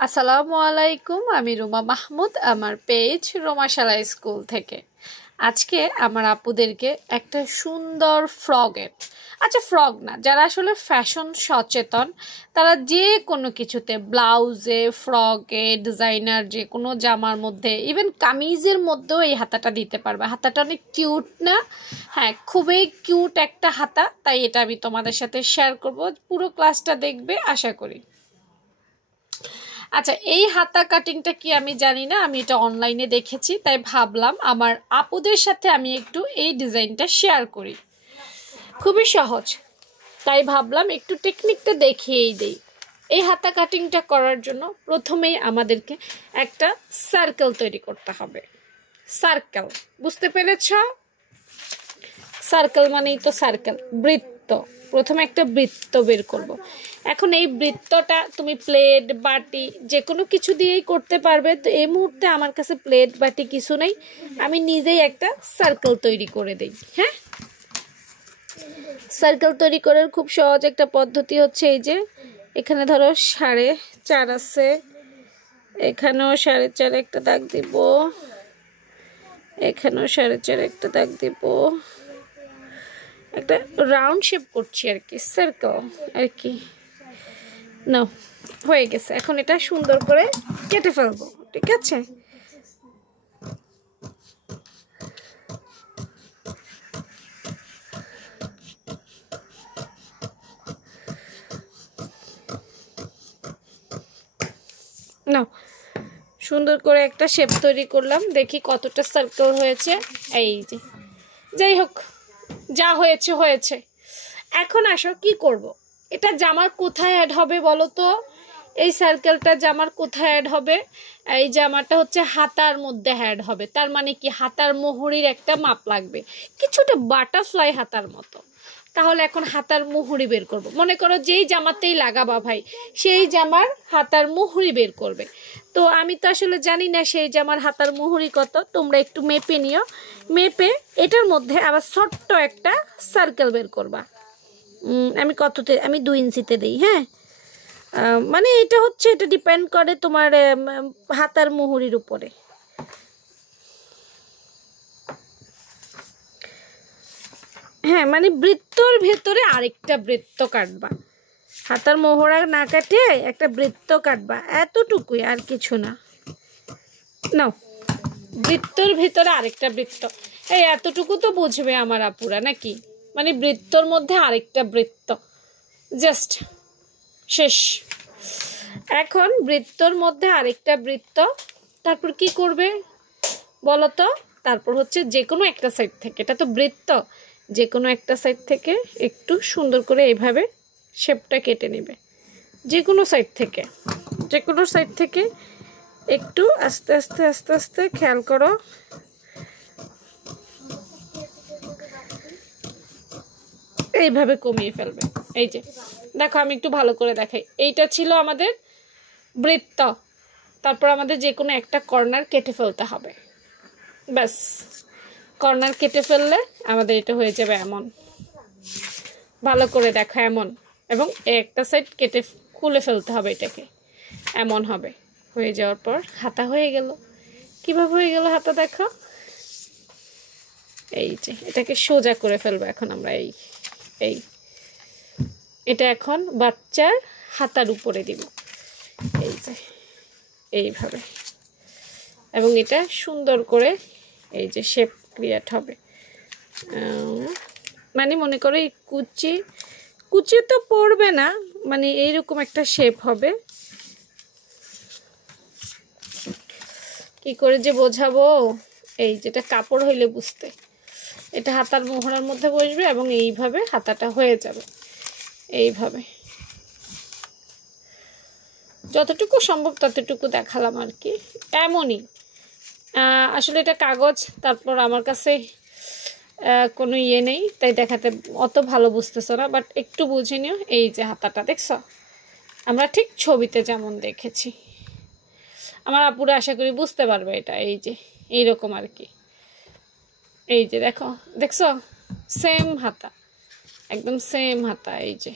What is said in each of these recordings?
আসসালামু আলাইকুম। আমি রুমা মাহমুদ, আমার পেজ রোমাশালা স্কুল থেকে। আজকে আমার আপুদেরকে একটা সুন্দর ফ্রক না, যারা আসলে ফ্যাশন সচেতন, তারা যে কোনো কিছুতে, ব্লাউজে, ফ্রকে, ডিজাইনার যে কোনো জামার মধ্যে, ইভেন কামিজের মধ্যেও এই হাতাটা দিতে পারবে। হাতাটা অনেক কিউট না? হ্যাঁ, খুবই কিউট একটা হাতা। তাই এটা আমি তোমাদের সাথে শেয়ার করব। পুরো ক্লাসটা দেখবে আশা করি। আচ্ছা, এই হাতা কাটিংটা কি আমি জানি না, আমি এটা অনলাইনে দেখেছি, তাই ভাবলাম আমার আপুদের সাথে আমি একটু এই ডিজাইনটা শেয়ার করি। খুবই সহজ, তাই ভাবলাম একটু টেকনিকটা দেখিয়েই দেই। এই হাতা কাটিংটা করার জন্য প্রথমেই আমাদেরকে একটা সার্কেল তৈরি করতে হবে। সার্কেল বুঝতে পেরেছ? সার্কেল মানেই তো সার্কেল, বৃত্ত। প্রথমে একটা বৃত্ত বের করব। এখন এই বৃত্তটা তুমি প্লেট, বাটি যে কোনো কিছু দিয়েই করতে পারবে। তো এই মুহূর্তে আমার কাছে প্লেট, বাটি কিছু নেই, আমি নিজেই একটা সার্কেল তৈরি করে দেই। হ্যাঁ, সার্কেল তৈরি করার খুব সহজ একটা পদ্ধতি হচ্ছে এই যে, এখানে ধরো 4.5 আছে, এখানেও 4.5 একটা দাগ দিব, এখানেও 4.5 একটা দাগ দিব। একটা রাউন্ড শেপ করছি আর কি, সার্কেল আর কি। না, হয়ে গেছে। এখন এটা সুন্দর করে কেটে ফেলবো, ঠিক আছে? না, সুন্দর করে একটা শেপ তৈরি করলাম, দেখি কতটা সার্কেল হয়েছে। এই যে, যাই হোক, যা হয়েছে হয়েছে। এখন আসো কি করব, এটা জামার কোথায় অ্যাড হবে বলো তো? এই সার্কেলটা জামার কোথায় অ্যাড হবে? এই জামাটা হচ্ছে হাতার মধ্যে অ্যাড হবে। তার মানে কি, হাতার মোহরির একটা মাপ লাগবে, কিছুটা বাটারফ্লাই হাতার মতো। তাহলে এখন হাতার মুহুরি বের করব। মনে করো যেই জামাতেই লাগাবা ভাই, সেই জামার হাতার মুহুরি বের করবে। তো আমি তো আসলে জানি না সেই জামার হাতার মুহুরি কত, তোমরা একটু মেপে নিও। মেপে এটার মধ্যে আবার ছোট্ট একটা সার্কেল বের করবা। আমি কততে, আমি 2 ইঞ্চিতে দিই। হ্যাঁ, মানে এটা ডিপেন্ড করে তোমার হাতার মুহুরির উপরে। হ্যাঁ, মানে বৃত্তর ভেতরে আরেকটা বৃত্ত কাটবা, হাতার মোহরা না কাটে একটা বৃত্ত কাটবা, এতটুকুই, আর কিছু না। নাও, বৃত্তর ভিতরে আরেকটা বৃত্ত। এই এতটুকু তো বুঝবে আমার আপুরা নাকি? মানে বৃত্তর মধ্যে আরেকটা বৃত্ত, জাস্ট শেষ। এখন বৃত্তর মধ্যে আরেকটা বৃত্ত, তারপর কি করবে বলো তো? তারপর হচ্ছে যে কোনো একটা সাইড থেকে, এটা তো বৃত্ত, যে কোনো একটা সাইড থেকে একটু সুন্দর করে এইভাবে শেপটা কেটে নেবে। যে কোনো সাইড থেকে একটু আস্তে আস্তে আস্তে আস্তে, খেয়াল করো। এইভাবে কমিয়ে ফেলবে। এই যে দেখো, আমি একটু ভালো করে দেখাই। এইটা ছিল আমাদের বৃত্ত। তারপর আমাদের যে কোনো একটা কর্নার কেটে ফেলতে হবে। ব্যাস, কর্নার কেটে ফেললে আমাদের এটা হয়ে যাবে এমন। ভালো করে দেখো, এমন। এবং একটা সাইড কেটে খুলে ফেলতে হবে, এটাকে এমন হবে। হয়ে যাওয়ার পর হাতা হয়ে গেল। কিভাবে হয়ে গেল হাতা দেখো। এই যে এটাকে সোজা করে ফেলবো এখন আমরা। এই এটা এখন বাচ্চার হাতার উপরে দিব, এই যে এইভাবে। এবং এটা সুন্দর করে এই যে শেপ ক্রিয়েট হবে। মানে মনে করো এই কুচি তো পড়বে না, মানে এইরকম একটা শেপ হবে। কি করে যে বোঝাবো, এই যেটা কাপড় হইলে বুঝতে। এটা হাতার মোহরার মধ্যে বসবে এবং এইভাবে হাতাটা হয়ে যাবে। এইভাবে যতটুকু সম্ভব ততটুকু দেখালাম আর কি। এমনই আসলে এটা কাগজ, তারপর আমার কাছে কোনো ইয়ে নেই, তাই দেখাতে অত ভালো বুঝতেছ না, বাট একটু বুঝে নিও। এই যে হাতাটা দেখছো, আমরা ঠিক ছবিতে যেমন দেখেছি। আমার আপুরা আশা করি বুঝতে পারবে এটা। এই যে এইরকম আর কি। এই যে দেখছো, সেম হাতা, একদম সেম হাতা। এই যে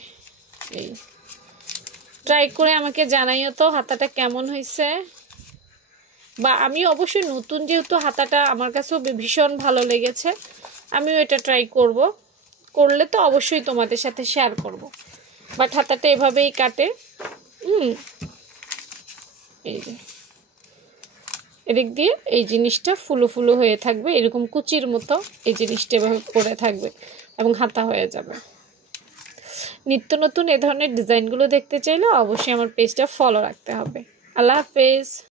ট্রাই করে আমাকে জানাইও তো হাতাটা কেমন হয়েছে। বা আমি অবশ্যই নতুন যেহেতু হাতাটা আমার কাছেও ভীষণ ভালো লেগেছে, আমিও এটা ট্রাই করব, করলে তো অবশ্যই তোমাদের সাথে শেয়ার করব। বাট হাতাটা এভাবেই কাটে। এই যে এদিক দিয়ে এই জিনিসটা ফুলো ফুলো হয়ে থাকবে, এরকম কুচির মতো এই জিনিসটা এভাবে পড়ে থাকবে এবং হাতা হয়ে যাবে। নিত্য নতুন এ ধরনের ডিজাইনগুলো দেখতে চাইলে অবশ্যই আমার পেজটা ফলো রাখতে হবে। আল্লাহ হাফেজ।